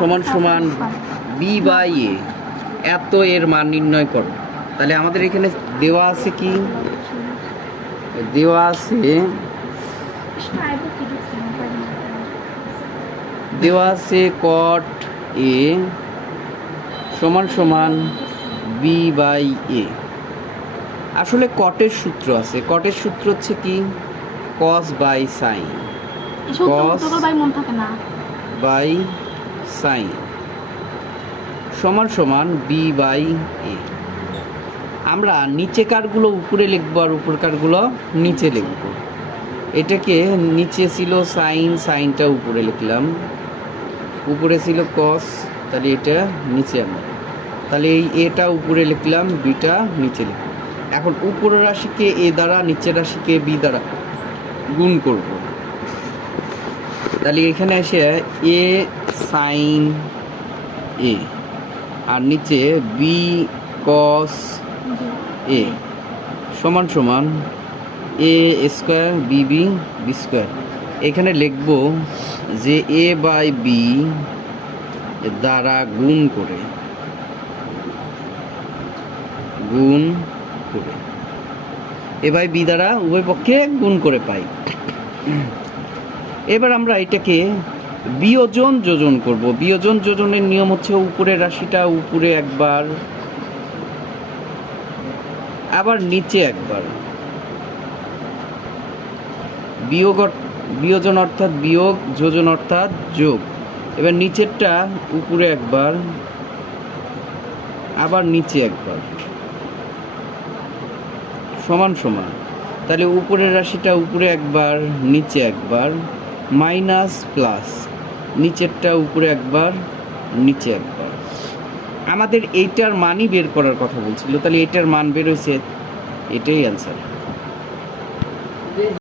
সমান সমান B by এ এত এর মান নির্ণয় করো। তাহলে আমাদের এখানে দেওয়া আছে কি, দেওয়া আছে কট এ সমান সমান বি বাই এ। আসলে কটের সূত্র আছে, কটের সূত্র হচ্ছে কি cos by sine, cos by sine সমান সমান বি বাই এ। আমরা নিচেকারগুলো উপরে লিখবো আর উপরকারগুলো নিচে লিখব। এটাকে নিচে ছিল সাইন, সাইনটা উপরে লিখলাম, উপরে ছিল কস, তাহলে এটা নিচে আমরা, তাহলে এই এটা উপরে লিখলাম, বিটা নিচে লিখলাম। এখন উপরের রাশিকে এ দ্বারা, নিচের রাশিকে বি দ্বারা গুণ করব। তাহলে এখানে এসে এ সাইন এ আর নিচে বি কস এ সমান সমান A square B B B square. এখানে লিখব যে এ বাই বি দ্বারা গুণ করে এ বাই বি দ্বারা উভয় পক্ষে গুণ করে পাই। এবার আমরা এটাকে বিয়োজন যোজন করব। বিয়োজন যোজনের নিয়ম হচ্ছে উপরের রাশিটা উপরে একবার, আবার নিচে একবার। বিয়োজন অর্থাৎ বিয়োগ, যোজন অর্থাৎ যোগ। এবার নিচেরটা উপরে একবার, আবার নিচে একবার, সমান সমান। তাহলে উপরের রাশিটা উপরে একবার, নিচে একবার, মাইনাস প্লাস, নিচেরটা উপরে একবার, নিচে একবার। আমাদের এইটার মানই বের করার কথা বলছিল, তাহলে এটার মান বের হয়েছে, এটাই অ্যান্সার।